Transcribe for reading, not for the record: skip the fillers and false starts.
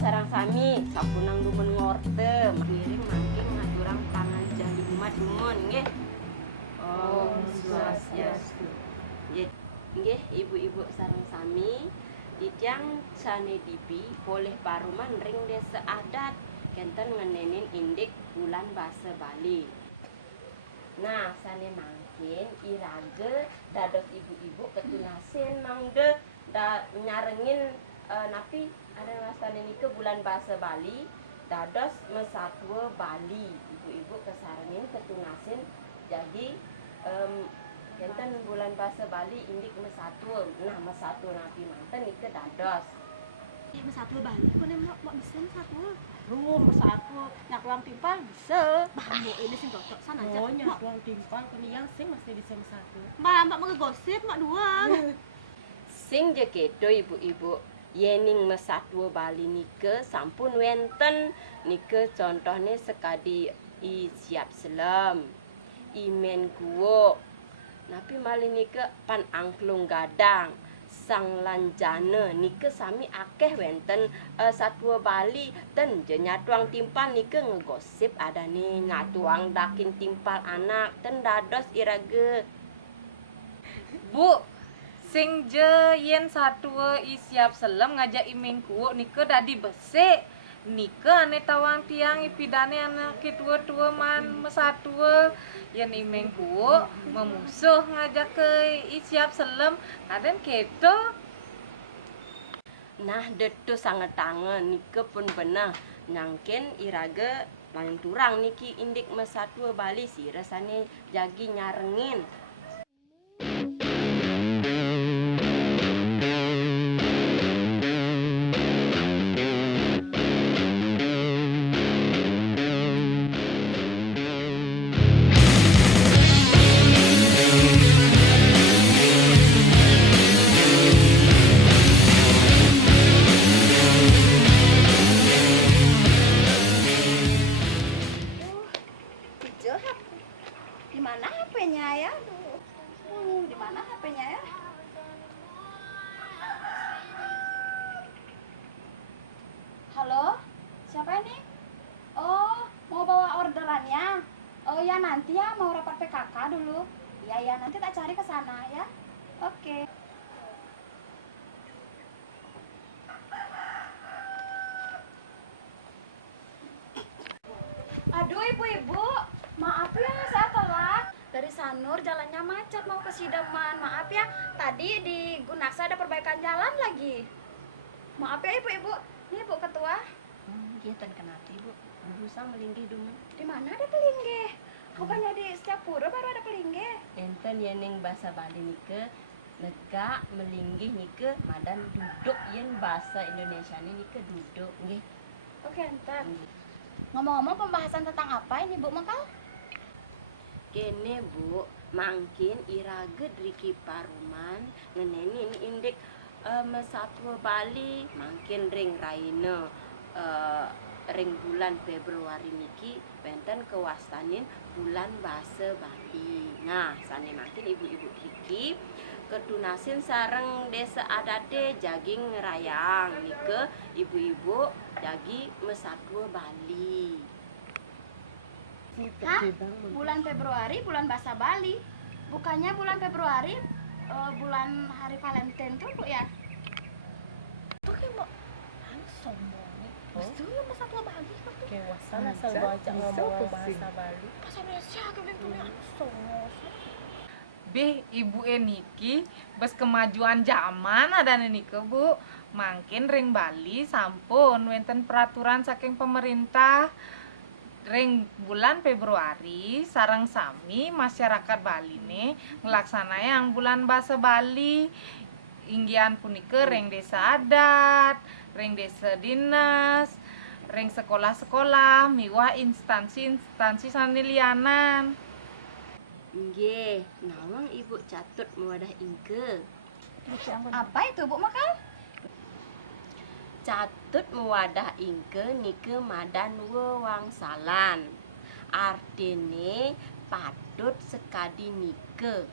sarang sami sapunang dumen ngorte ngiring makin ngajurang tangan jadi umat dumun nggih. Om Swastiastu. Nggih ibu-ibu sareng sami dijang sane dibi boleh paruman ring desa adat kenten ngenenin indik bulan basa Bali. Nah sane mangkin irage dados ibu-ibu ketunasin mangde nyarengin napi ada ngastane nike bulan basa Bali dados mesatwa Bali ibu-ibu kesarengin ketunasin jadi enten bulan basa Bali indik mesatwa nah mesatwa napi manten nike dados Mesatwa Bali kok nek mau bisa mesatwa. Mesatwa nyakuang timpal bisa. Mbak ini sing cocok sana aja. Oh, nyakuang timpal keniang sing masih bisa mesatwa. Mbak mau ngegosip mak doang. sing jekedo ibu-ibu yening mesatwa Bali nike sampun wenten nike contohnya sekadi i siap selam imen kuwo napi malih nike pan angklung gadang sang lanjana nike sami akeh wenten satwa Bali ten je nyatuang timpal nike ngegosip adane nyatuang dakin timpal anak ten dados irage Bu, sing je yen satwa i siap selem ngajak imeng kuwo nike dadi besik. Nike ane tawang tiang ipidane anak tua-tua man mesatwa yen imeng kuwo memusuh ngajak ke i siap selem kaden keto. nah detu sangat tangan nike pun benah nyangken irage lain turang niki indik mesatwa Bali sih rasane jagi nyarengin. Di mana HP-nya ya? Di mana HP-nya ya? Halo? Siapa ini? Oh, mau bawa orderannya? Oh ya nanti ya mau rapat PKK dulu. Iya ya nanti tak cari ke sana ya. Oke. Aduh ibu-ibu, maaf ya saya telat. Dari Sanur jalannya macet mau ke Sideman. Maaf ya, tadi di Gunaksa ada perbaikan jalan lagi. Maaf ya ibu-ibu. Nih Bu Ketua. Nggih ten kenapa ibu berusaha melinggih dumun Di mana ada pelinggih? Bukannya di setiap pura baru ada pelinggih. enten yening basa Bali nike negak melinggih nike madan duduk yen bahasa Indonesia nike duduk nggih. Oke, entar. Ngomong-ngomong pembahasan tentang apa ini Bu Mekal? Kene Bu, mangkin irage driki paruman ngenenin indik mesatwa Bali mangkin ring raine ring bulan Februari niki benten kewastanin bulan basa Bali. Nah, sane mangkin ibu-ibu iki ketunasin sareng desa adate jaging ngerayang nike ibu-ibu jagi mesatwa Bali. Hah? Bulan Februari, bulan bahasa Bali. Bukannya bulan Februari bulan hari Valentine tuh Bu ya? Tuh kayak mau sombong nih. Mesti yang mesatwa Bali kan tuh. Kewasan asal baca ngomong bahasa Bali. Bahasa Indonesia kemudian tuh sombong. Beh, ibu niki bes kemajuan zaman ada niki Bu. Mangkin ring Bali sampun wenten peraturan saking pemerintah ring bulan Februari sarang sami masyarakat Bali nih ngelaksanayang bulan basa Bali inggian punike ring desa adat, ring desa dinas, ring sekolah-sekolah, miwah instansi-instansi sanilianan. Nggih, nawang ibu catut mewadah ingke. Apa itu Bu Mekal? Catut mewadah ingke nike madan wewangsalan. Artine patut sekadi nike